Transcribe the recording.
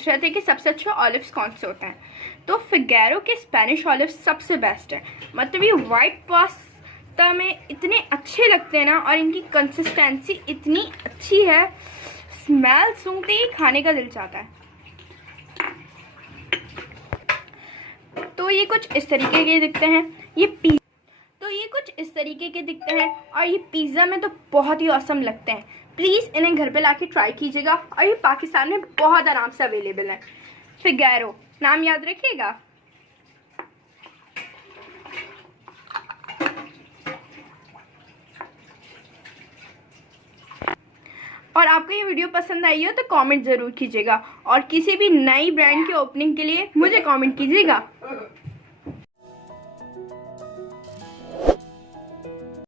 पूछ रहे थे कि सबसे अच्छे ऑलिव्स कौन से होते हैं, तो फिगेरो के स्पेनिश ऑलिव्स सबसे बेस्ट है। मतलब ये वाइट पास्ता में इतने अच्छे लगते हैं ना, और इनकी कंसिस्टेंसी इतनी अच्छी है, स्मेल सूंघते ही खाने का दिल चाहता है। तो ये कुछ इस तरीके के दिखते हैं, ये कुछ इस तरीके के दिखते हैं, और ये पिज़्ज़ा में तो बहुत ही औसम लगते हैं। प्लीज़ इन्हें घर पे लाके ट्राई कीजिएगा, और ये पाकिस्तान में बहुत आराम से अवेलेबल है। फिगेरो नाम याद रखिएगा। और आपको ये वीडियो पसंद आई हो तो कमेंट ज़रूर कीजिएगा, और किसी भी नई ब्रांड की ओपनिंग के लिए मुझे कमेंट कीजिएगा।